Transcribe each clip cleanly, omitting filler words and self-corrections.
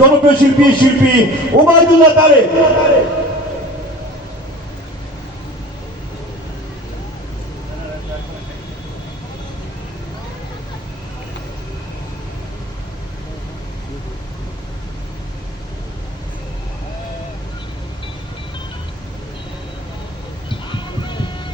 জনপ্রিয় শিল্পী ওবায়দুল্লাহ তারেক।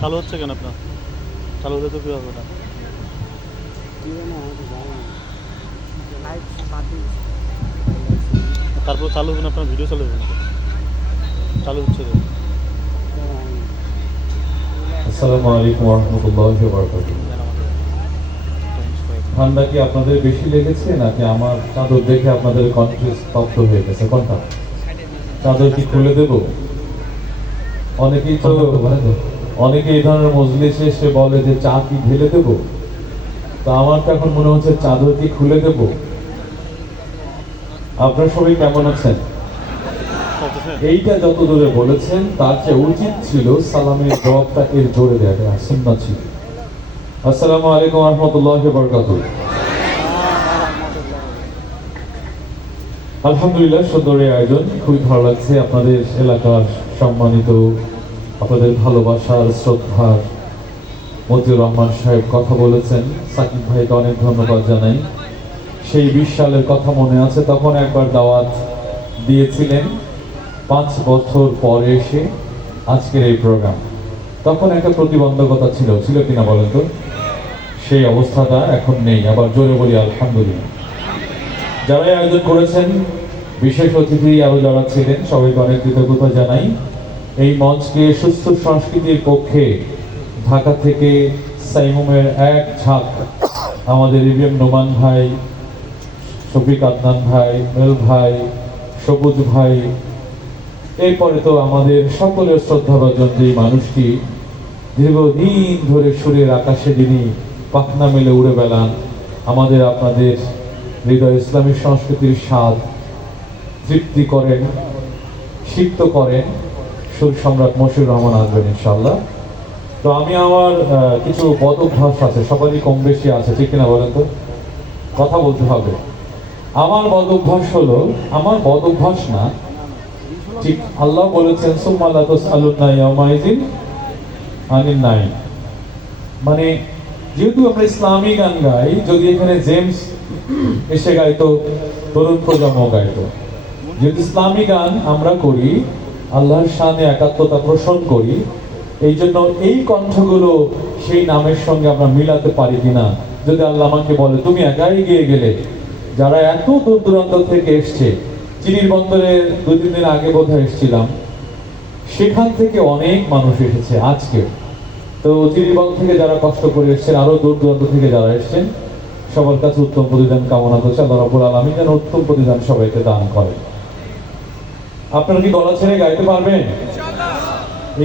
চালু হচ্ছে কেন আপনার? চালু হতে তো কি হবে না? তারপর চালু হবে না, আপনার ভিডিও চালু হবে না? চালু হচ্ছে তো। আসসালামু আলাইকুম ওয়া রাহমাতুল্লাহি ওয়া বারাকাতুহু। ঠান্ডা কি আপনাদের বেশি লেগেছে নাকি আমার চাদর দেখে আপনাদের কণ্ঠে স্তব্ধ হয়ে গেছে? কোনটা? চাদর কি খুলে দেব? অনেকে এই ধরনের মজলিসে এসে বলে যে চা কি ঢেলে দেব, তো আমার তো এখন মনে হচ্ছে চাদর কি খুলে দেব। আপনারা সবাই কেমন আছেন? এইটা যত দূরে বলেছেন তার চেয়ে উচিত ছিল সালামের জবাবটা এর জোরে দেওয়া, সুন্নাত ছিল। আসসালামু আলাইকুম ওয়া রাহমাতুল্লাহি ওয়া বারাকাতুহু। আলহামদুলিল্লাহ, সুন্দর এই আয়োজন, খুবই ভালো লাগছে। আপনাদের এলাকার সম্মানিত, আপনাদের ভালোবাসার শ্রদ্ধার মতিউর রহমান সাহেব কথা বলেছেন। সাকিব ভাইকে অনেক ধন্যবাদ জানাই। সেই 20 সালের কথা মনে আছে, তখন একবার দাওয়াত দিয়েছিলেন 5 বছর পরে এসে আজকের এই প্রোগ্রাম। তখন একটা প্রতিবন্ধকতা ছিল কিনা বলেন তো? সেই অবস্থাটা এখন নেই। আবার জোরে বলি আলহামদুলিল্লাহ। যারা আয়োজন করেছেন, বিশেষ অতিথি আরো যারা ছিলেন, সবাইকে অনেক কৃতজ্ঞতা জানাই। এই মঞ্চকে সুস্থ সংস্কৃতির পক্ষে ঢাকা থেকে সাইমুমের এক ঝাঁক, আমাদের ইবিএম নোমান ভাই, শফিক আদনান ভাই, মেল ভাই, সবুজ ভাই, এরপরে তো আমাদের সকলের শ্রদ্ধাভাজন যে মানুষটি দীর্ঘদিন ধরে সুরের আকাশে যিনি পাখনা মেলে উড়ে বেড়ান, আমাদের আপনাদের হৃদয় ইসলামী সংস্কৃতির স্বাদ তৃপ্তি করেন, সিক্ত করেন, সুর সম্রাট মশিউর রহমান আসবেন ইনশাল্লাহ। তো আমি আমার কিছু বদ অভ্যাস আছে, সবারই কম বেশি আছে, ঠিক কিনা বলেন তো? কথা বলতে হবে। আমার বদ অভ্যাস হলো, আমার বদ অভ্যাস না, ঠিক আল্লাহ বলেছেন সুম্মা লা তুসআলুনা ইয়াওমাইযিন আনিন নাঈম। মানে যেহেতু আমরা ইসলামী গান গাই, যদি এখানে জেমস এসে গাইতো, তরুণ প্রজন্ম গাইতো, যেহেতু ইসলামী গান আমরা করি, আল্লাহর শানে একাত্মতা পোষণ করি, এই জন্য এই কণ্ঠগুলো সেই নামের সঙ্গে আমরা মিলাতে পারি কিনা। যদি আল্লাহ আমাকে বলে তুমি একাই গিয়ে গেলে, যারা এত দূর দূরান্ত থেকে এসছে, চিনির বন্দরে 2-3 দিন আগে বোধহয় এসেছিলাম, সেখান থেকে অনেক মানুষ এসেছে আজকে। তো চিনিবন্দর থেকে যারা কষ্ট করে এসছেন, আরো দূর দূরান্ত থেকে যারা এসছেন, সবার কাছে উত্তম প্রতিদান কামনা করছে। আল্লাহ রাব্বুল আলামিন যেন উত্তম প্রতিদান সবাইকে দান করে। আপনারা কি গলা ছেড়ে গাইতে পারবেন?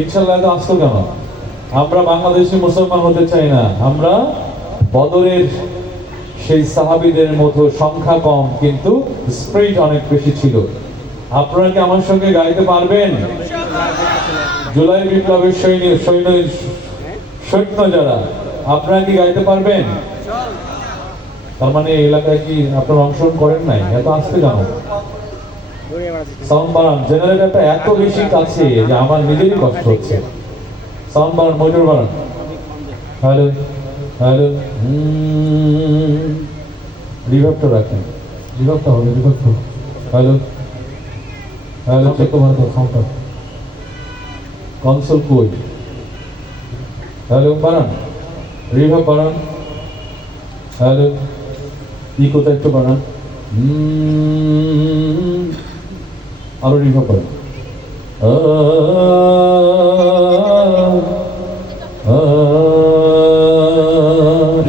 ইনশাআল্লাহ। তো আসতো কেন? আমরা বাংলাদেশি মুসলমান হতে চাই না, আমরা বদরের সেই সাহাবীদের মতো সংখ্যা কম, কিন্তু স্পিরিট অনেক বেশি ছিল। আপনারা কি আমার সঙ্গে গাইতে পারবেন? জুলাই বিপ্লবের সৈন্য যারা, আপনারা কি গাইতে পারবেন? তার মানে এই এলাকায় কি আপনারা অংশগ্রহণ করেন নাই? এত আসতে কেন? সাউন্ড বাড়ান। জেনারেটরটা এত বেশি কাছে যে আমার নিজেরই কষ্ট হচ্ছে। সাউন্ড বাড়ান, মোটর বাড়ান। হ্যালো হ্যালো, রিভার্বটা রাখেন, রিভার্বটা হবে, রিভার্ব। হ্যালো হ্যালো, চেক করে দাও সাউন্ডটা। কনসোল কই? হ্যালো বাড়ান, রিভার্ব বাড়ান। হ্যালো, ইকোটা একটু বাড়ান। আরো রিভার্ব বাড়ান।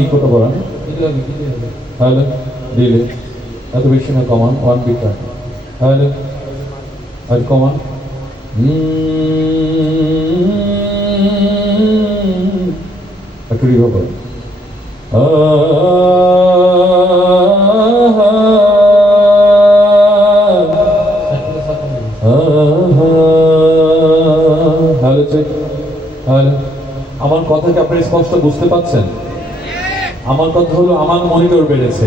ইকোটা বাড়ান। হ্যালো, দিলে এত বেশি না, কমান 1 বিট। হ্যালো, আর কমান। একটু রিভার্ব বাড়ান। Hello check. হ্যালো, আমার কথা কি আপনারা স্পষ্ট বুঝতে পাচ্ছেন? আমার কথা হলো, আমার মনিটর বেড়েছে,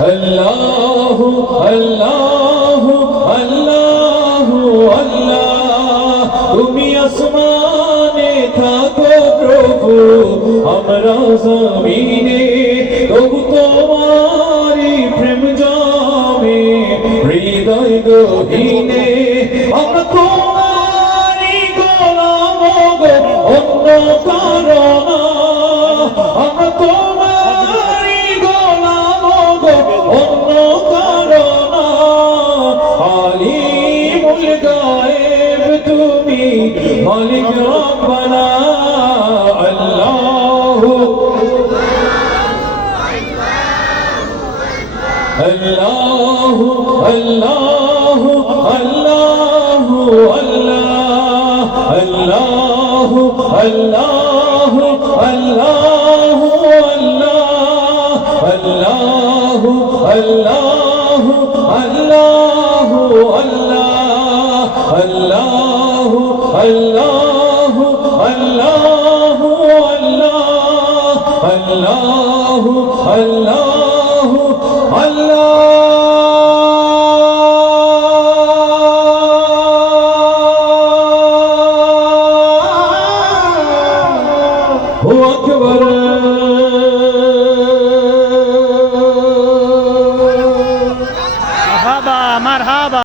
আল্লাহু আল্লাহু আল্লাহু আল্লাহ তুমি আসমানে থাকো প্রভু আমরা জমিনে তবু তোমারি প্রেম জমে হৃদয় গহীনে আমরা তোমারি গোলাম গো অন্য কারণ আমরা তোমারি গোলাম গো অন্য কারণ আলিমুল গায়েব তুমি মালিক রব্বানা আল্লাহু আল্লাহু আল্লাহু আল্লাহু আল্লাহু আল্লাহু আল্লাহু আল্লাহু আল্লাহু আল্লাহু আল্লাহু আল্লাহু আল্লাহু আল্লাহু আল্লাহু আল্লাহু আকবার মারহাবা মারহাবা